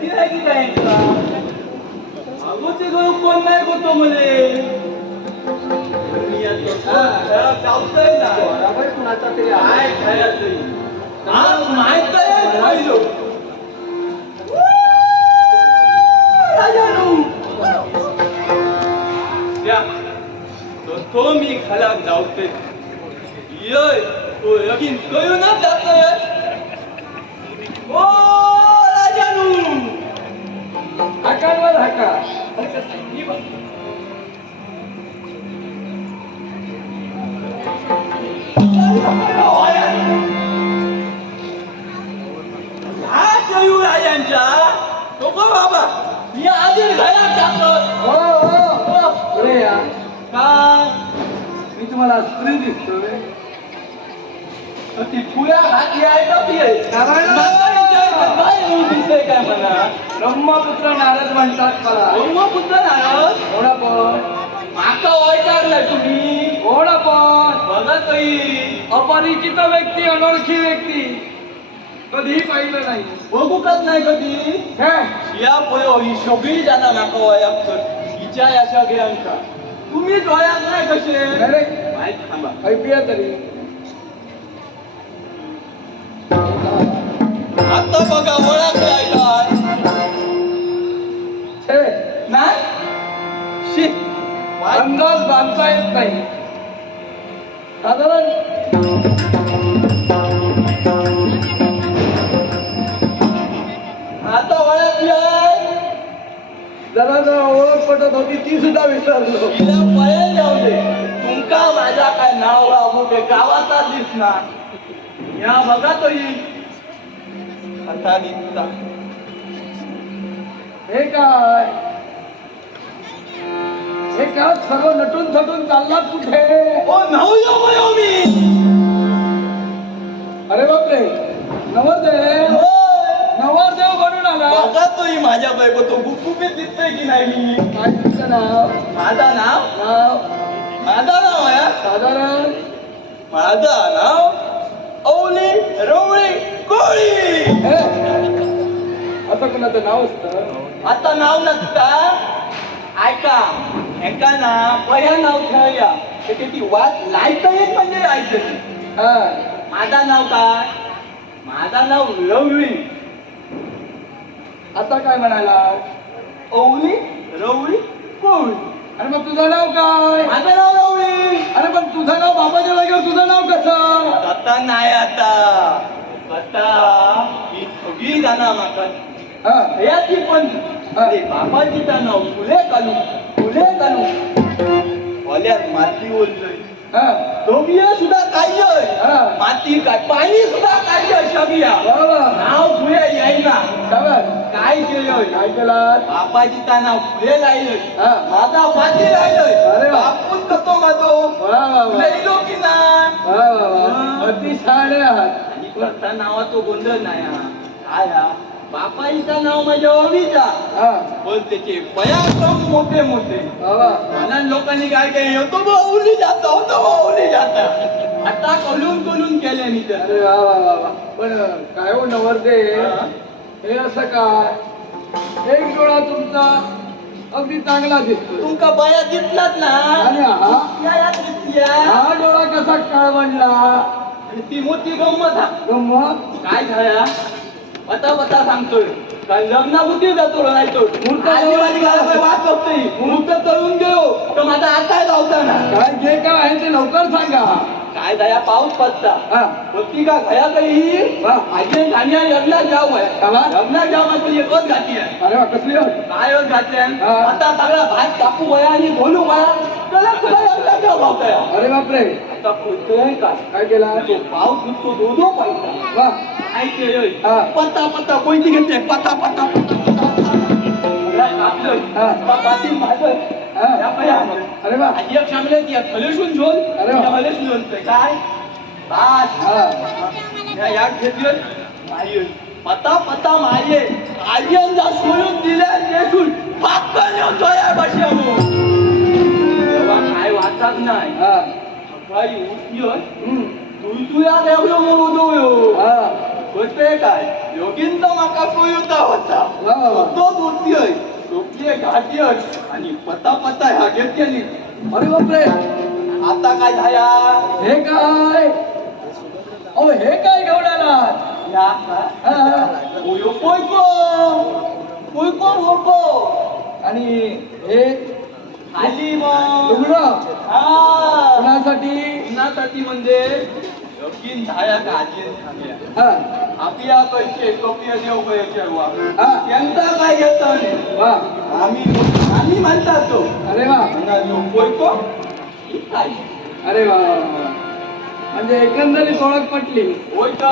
ती आहे की काय अगोचे गहू कोण नाही गोतो मले गावतय ना बरोबर कुणाचा तरी आहे खऱ्या तरी आज माहित आहे पहिलो राजानू या तो मी खालाक जावते येय तो यगिन कळूनच जातोय ओ राजानू हाकांवर हाका राजांच्या तो को बाबा मी आधी घरात जातो पुढे या का मी तुम्हाला स्त्री दिसतोय ती पुऱ्या हाती आहे का ती काय म्हणा ब्रह्मपुत्र नारद म्हणतात मला ब्रह्मपुत्र नारद कोणा पण माका ओळखणार तुम्ही कोणा पण बघा काही अपरिचित व्यक्ती अनोळखी व्यक्ती कधीही पाहिलं नाही बघूकच नाही कधी हे या पयो ही सगळी जाणा माका ओळखतात हिच्या अशा गिरांका तुम्ही डोळ्यात नाही कसे अरे माहित थांबा ऐकूया तरी आता बघा ओळखलाय काय छे नाही शी अंदाज बांधता येत नाही साधारण आता ओळखलाय जरा जरा ओळख पटत होती ती सुद्धा विसरलो तिला पळेल जाऊ दे तुमका माझा काय नाव राहू दे गावाचा दिसणार या बघा तो आता दिसता हे काय हे काय सर्व नटून थटून चाललात कुठे ओ नवयो मी अरे बापरे नवरदेव नवरदेव बनून आला बघा तोही माझ्या बायको तो गुपगुपीत दिसतोय की नाही काय तुमचं नाव माझा नाव नाव माझा नाव आहे साधारण माझा नाव औली रवळी कोळी हे असं कोणाचं नाव असतं आता नाव नसता ऐका एका ना पहिला नाव ठेवूया त्याची वाट लायता येत म्हणजे ऐकत हा माझा नाव काय माझा नाव रवळी आता काय म्हणाला औली रवळी कोळी अरे मग तुझं नाव काय माझं नाव रवळी अरे पण तुझं नाव बाबाच्या जागेवर तुझं नाव कसं आता नाही आता ही सगळी जाणार माका हा याची पण अरे बाबाची नाव फुले कालू ओल्यात माती ओललंय हा दोघीया सुद्धा काढलंय हा. माती काय पाणी सुद्धा काढलंय सगळ्या बरोबर नाव फुले यायना खबर काय केलं काय केलात बापाची नाव फुले लायलंय हा. माझा माती लायलंय अरे वा. बापून करतो माझो वा वा वा फुलेलो की नाही वा वा वा अति शहाणे आहात आणि करता नावाचा गोंधळ नाही हा. काय हा बापाईचं नाव माझ्या ओळीचा हा पण त्याचे पयाक्रम मोठे मोठे बाबा म्हणून लोकांनी काय काय होतो ओली जाता ओली जाता आता कलून केले मी तर अरे वा वा वा वा पण काय हो नवरदेव हा. हे असं काय एक डोळा तुमचा अगदी चांगला दिसतो तुमका बया दिसलात ना आणि हा या दिसल्या हा डोळा कसा काळवंडला आणि ती मोठी गंमत हा मग काय झाला पता सांगतोय काय लग्नाबुद्धी जातो नाही तो मूर्त आजीबाजी घालायला वाट बघतोय मूर्त तळून गेलो तर माझा आताय लावताना काय जे काय आहे ते लवकर सांगा काय दया पाऊस पडता हा होती का घया काही वा. आजी ठाण्या लग्नात जाऊ आहे काला? लग्नात जाऊ म्हणजे एकच घाती आहे अरे वा कसली वाट? काय होत घातल्या हा. आता सगळा भात कापू वया आणि बोलू वया त्याला तुला लग्नात जाऊ लावताय अरे बापरे आता खोलतोय का काय केला तो पाऊस दुखतो दो पैसा वा काय केलोय हा. पत्ता कोणती घेते पत्ता हा. पाठी माझं हा. या पाया अरे वा आजी एक सांगले ती हलेशून झोल अरे वा. हलेशून झोलतोय काय बास हा या घेतलं मारिये पता मारिये आजींचा सोडून दिल्या नेसून पाक्कन येतोय बशामो तेव्हा काय वाचत नाही हा सकाळी उठलोय हम्म. तुया एवढं मोठं हा होते काय योगीन तर माका सोयुता होता वा. तो होतीय टोपली घाटी आणि पता पता ह्या घेतली अरे बापरे आता काय झाया हे काय अहो हे काय घेऊन आला या ओयो पोयको पोयको होको आणि हे खाली मग लुगडं हा कोणासाठी कुणासाठी म्हणजे योगीन धाया काजी सांगल्या हा आपल्या पैसे कपिय देव पैसे हा. त्यांचा काय घेत वा आम्ही म्हणतात तो अरे वा पोयको काय अरे वा म्हणजे एकंदरीत ओळख पटली होय